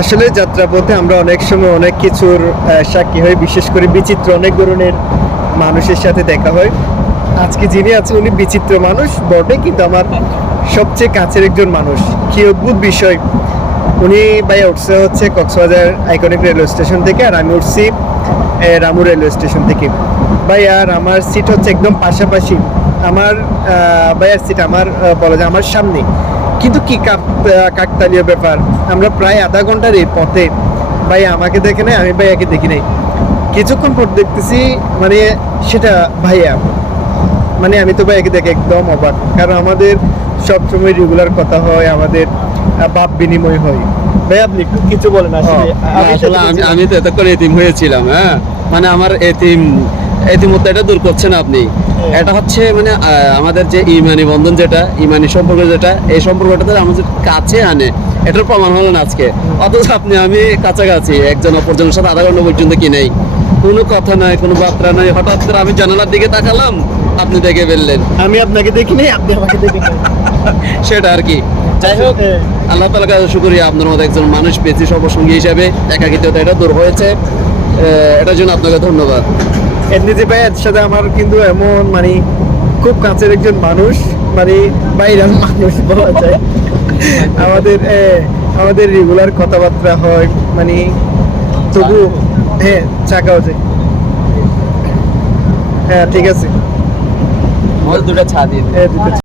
আসলে যাত্রাপথে আমরা অনেক সময় অনেক কিছুর সাক্ষী হই। বিশেষ করে বিচিত্র অনেক ধরনের মানুষের সাথে দেখা হয়। আজকে যিনি আছেন উনি বিচিত্র মানুষ, বটে, কিন্তু আমার সবচেয়ে কাছের একজন মানুষ, কি অদ্ভুত বিষয়। উনি ভাই উঠছে হচ্ছে কক্সবাজার আইকনিক রেলওয়ে স্টেশন থেকে, আর আমি উঠছি রামু রেলওয়ে স্টেশন থেকে। ভাই, আর আমার সিট হচ্ছে একদম পাশাপাশি। আমার ভাইয়ার সিট আমার বলা যায় আমার সামনে। কিন্তু কি কাক- কাকতালীয় ব্যাপার? আমরা প্রায় আধা ঘণ্টার এই পথে। ভাই আমাকে দেখে নাই আমি ভাইয়াকে দেখি নাই। কিছুক্ষণ পর দেখতেছি মানে সেটা ভাইয়া। মানে আমি তো ভাইয়াকে দেখে একদম অবাক। কারণ আমাদের সবসময় রেগুলার কথা হয় আমাদের ভাব বিনিময় হয়। ভাই আপনি কিছু বলেন আসলে আমি আমি আমি তো এতক্ষণ এতিম হয়েছিলাম হ্যাঁ? মানে আমার এতিম এতিমত্ব এটা দূর করছেন আপনি। এটা হচ্ছে মানে আমাদের যে ইমানি বন্ধন যেটা ইমানি সম্পর্ক যেটা এই সম্পর্কটা আমাদের কাছে আনে। এটার প্রমাণ হলো না আজকে। অথচ আপনি আমি কাছাকাছি একজন অপরজনের সাথে আধা ঘণ্টা পর্যন্ত কি নেই? কোনো কথা নাই কোনো বার্তা নাই। হঠাৎ করে আমি জানালার দিকে তাকালাম আপনি দেখে ফেললেন। আমি আপনাকে দেখি নাই আপনি আমাকে দেখি সেটা আর কি। যাই হোক হ্যাঁ। আল্লাহ তালা কাছে শুক্রিয়া। আপনার মতো একজন মানুষ পেয়েছি সর্বসঙ্গী হিসাবে। একাকিত্বতা এটা দূর হয়েছে। এটার জন্য আপনাকে ধন্যবাদ। এমনিতে ভাইয়ের সাথে আমার কিন্তু এমন মানে খুব কাছের একজন মানুষ মানে বাইরের মানুষ বলা যায়। আমাদের আমাদের রেগুলার কথাবার্তা হয় মানে তবু হ্যাঁ চাকাও যায়। হ্যাঁ ঠিক আছে। দুটা ছা দিন হ্যাঁ